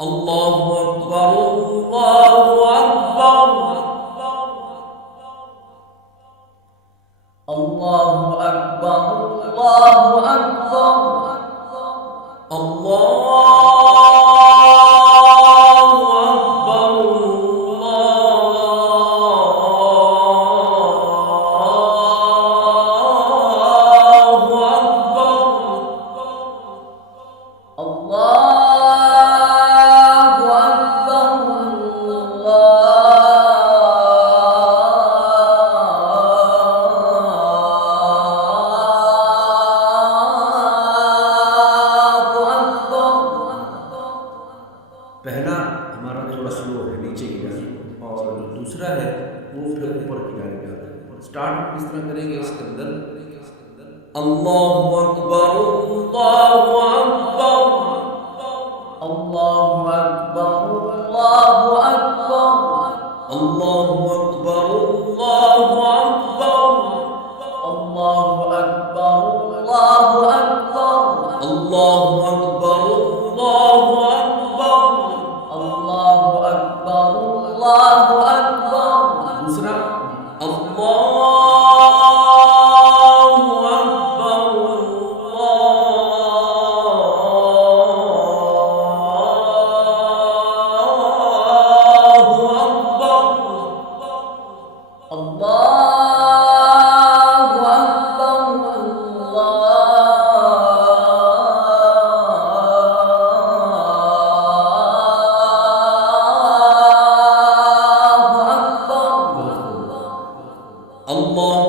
الله أكبر الله أكبر الله أكبر الله أكبر الله पहला हमारा थोड़ा स्लो है, नीचे की जाए, और जो दूसरा है वो फिर ऊपर की जाने जाता है। स्टार्ट किस तरह करेंगे इसके अंदर? अल्लाहु अकबर अल्लाहु अकबर अल्लाहु अकबर अल्लाहु अकबर अल्लाहु अकबर अल्लाहु अकबर अल्लाहु अकबर अल्लाहु अकबर अल्लाहु अकबर अल्लाहु अकबर अल्लाहु अकबर अल्लाहु अकबर। दूसरा अल्लाहु अकबर अल्लाहु अल्लाहु अकबर अल्लाहु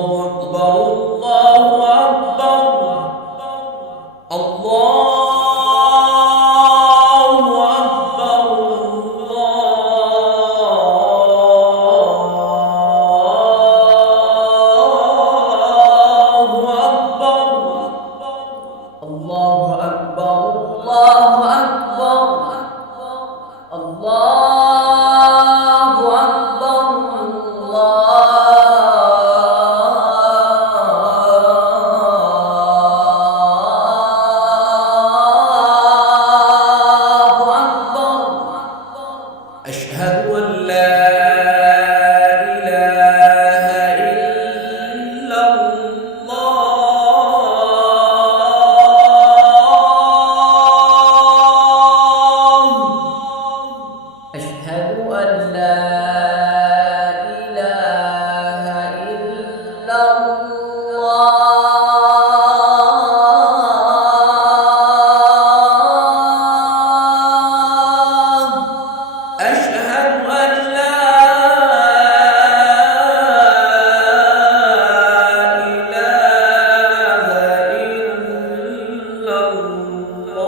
अकबर अल्लाहु अकबर अल्लाहु अकबर अल्लाहु अकबर अल्लाहु अकबर أشهد أن لا إله إلا الله أشهد أن لا إله إلا الله أشهد أن لا إله إلا الله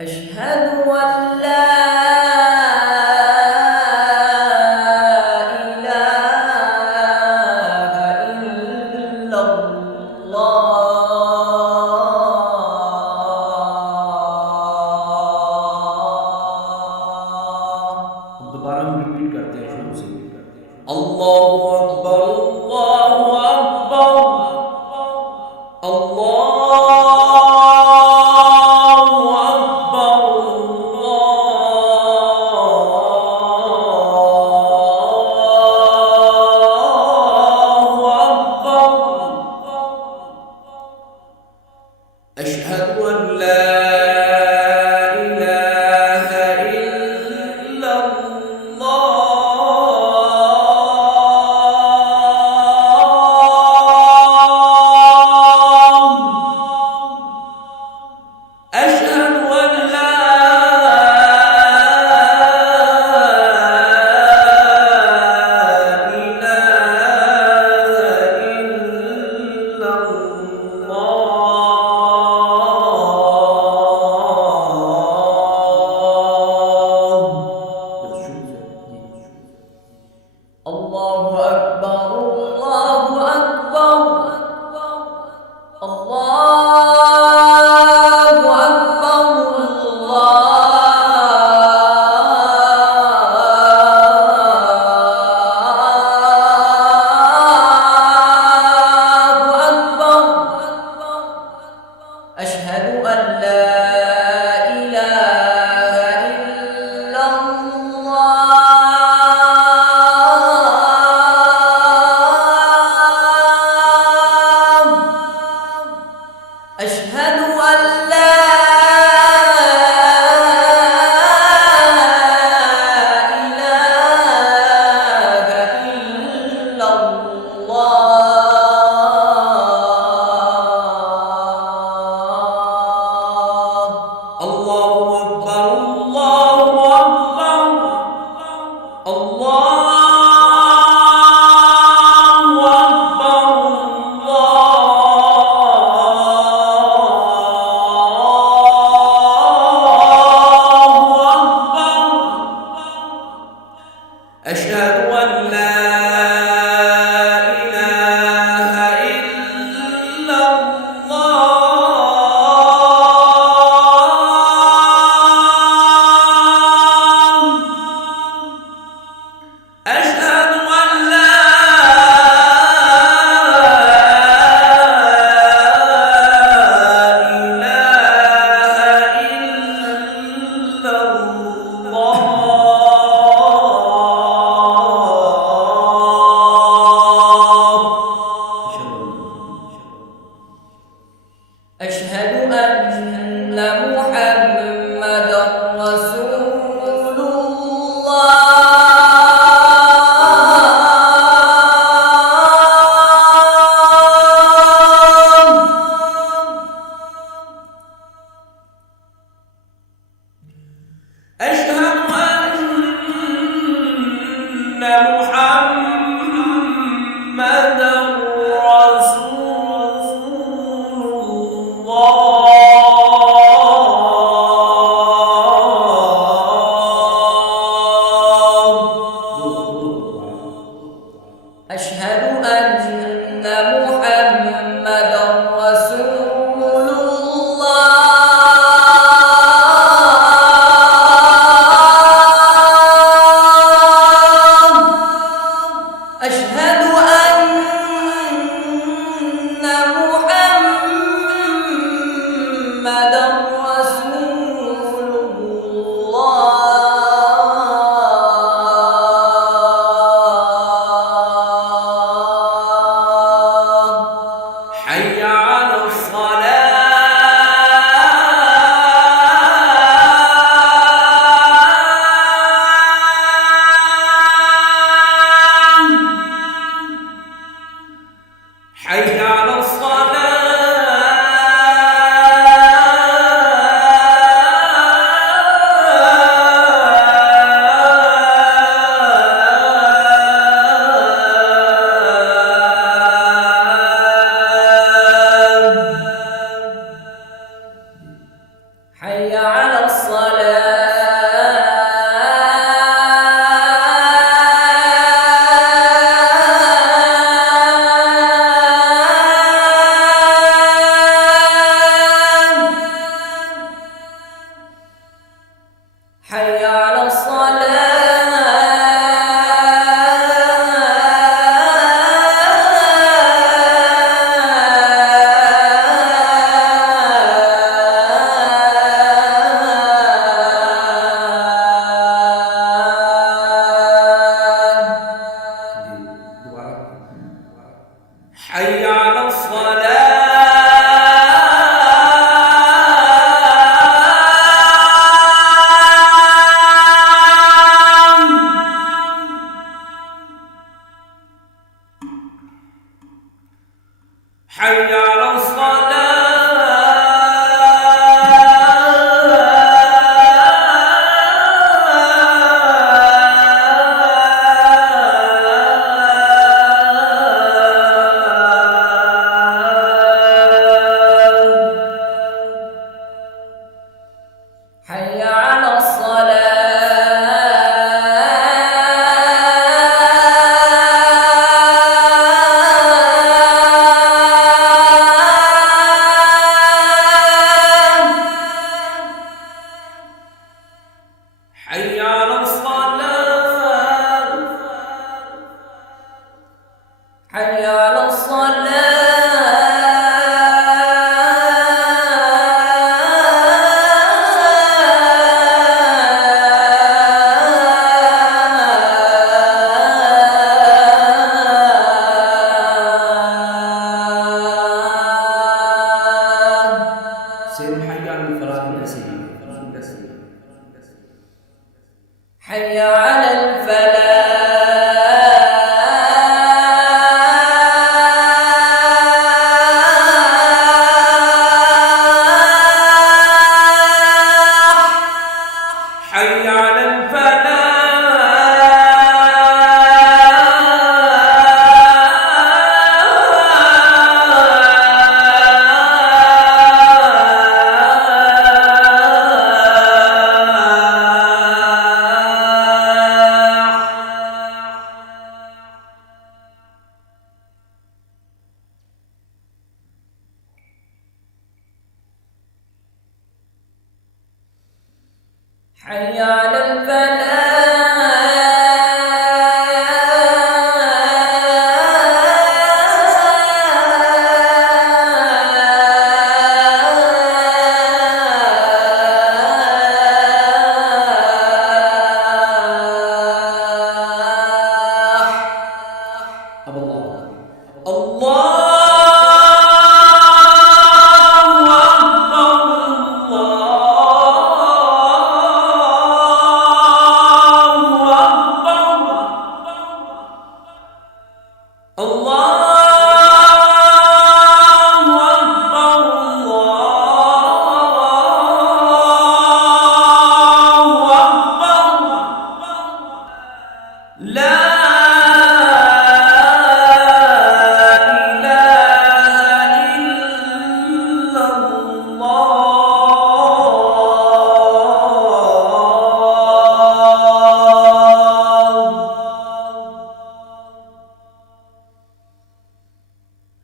أشهد أن لا दोबारा हम रिपीट करते हैं शुरू से। अल्लाहु अकबर अल्लाहु अकबर अल्लाहु अकबर अल्लाहु अकबर अशहदु अन ला حي على الفلاح حي على الفلاح. अब अल्लाह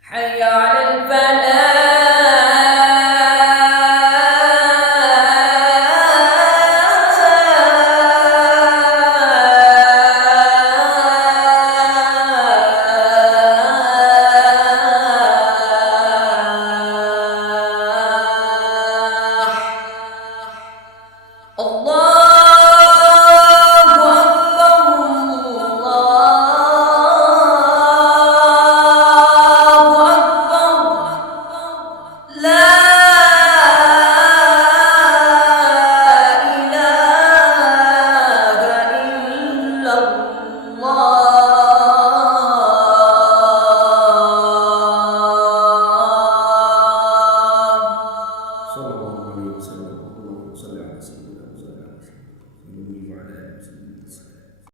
حي على الفلاح. صلى الله عليه وسلم. اللهم صل على سيدنا